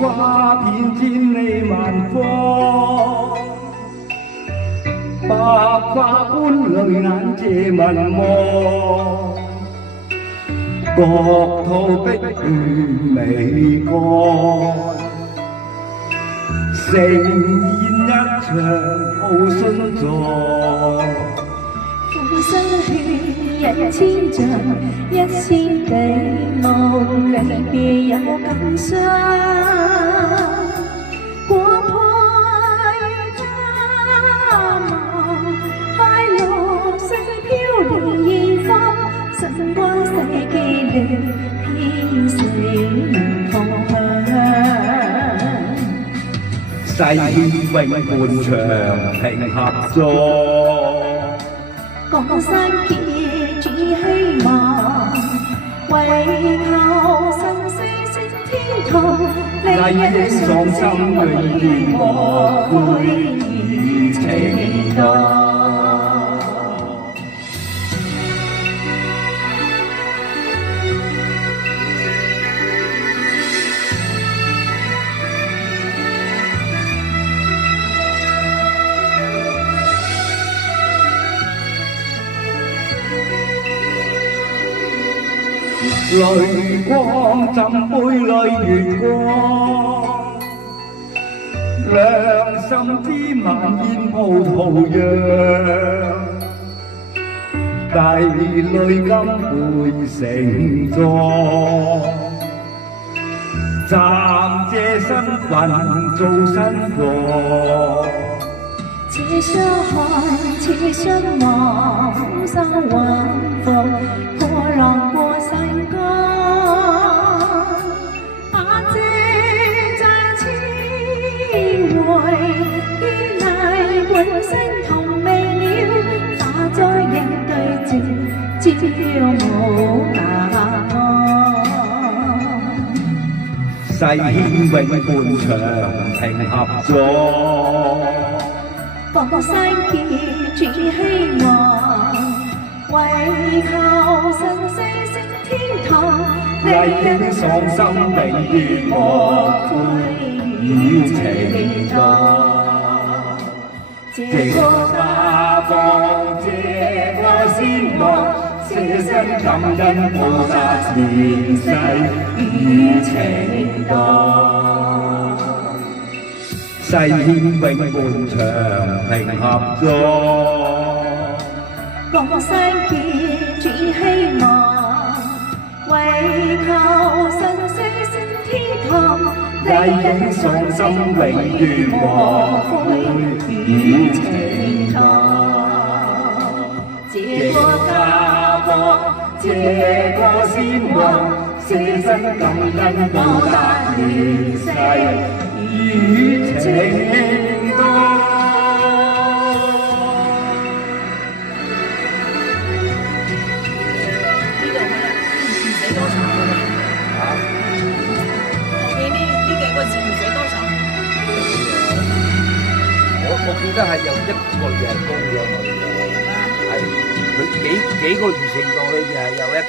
花片千里萬方，百花般淚眼借民望，國土碧血未乾，盛宴一場好信狀。風生血人千丈，一千地夢離別有感傷。國派家亡，開綠色飄零煙花，晨光世紀裏編成同鄉。誓獻永伴長平合作。江山結住希望，為求生死升天堂，麗英喪心永遠莫悔於情當。淚光浸杯裏月光，良心之漫煙葡萄釀，帝女金杯盛裝，暫借身份做新郎。且相看，且相望，生還復破浪過山崗。阿姐賺千回，依賴本聲同未了，化作一對照，朝無涯誓獻永伴長平合作。放山結住希望，為求生死升天堂，麗英喪心永遠莫悔於情當。這個家邦，這個先王，捨身感恩菩薩前世於情當。誓獻永伴長平合作。江山結住希望，為求生死升天堂，麗英喪心永遠莫悔於情當。這個家邦，這個先王，捨身感恩報答亂世於情當。我記得係有1個月係高咗，係佢幾個月程度裏邊係有一個。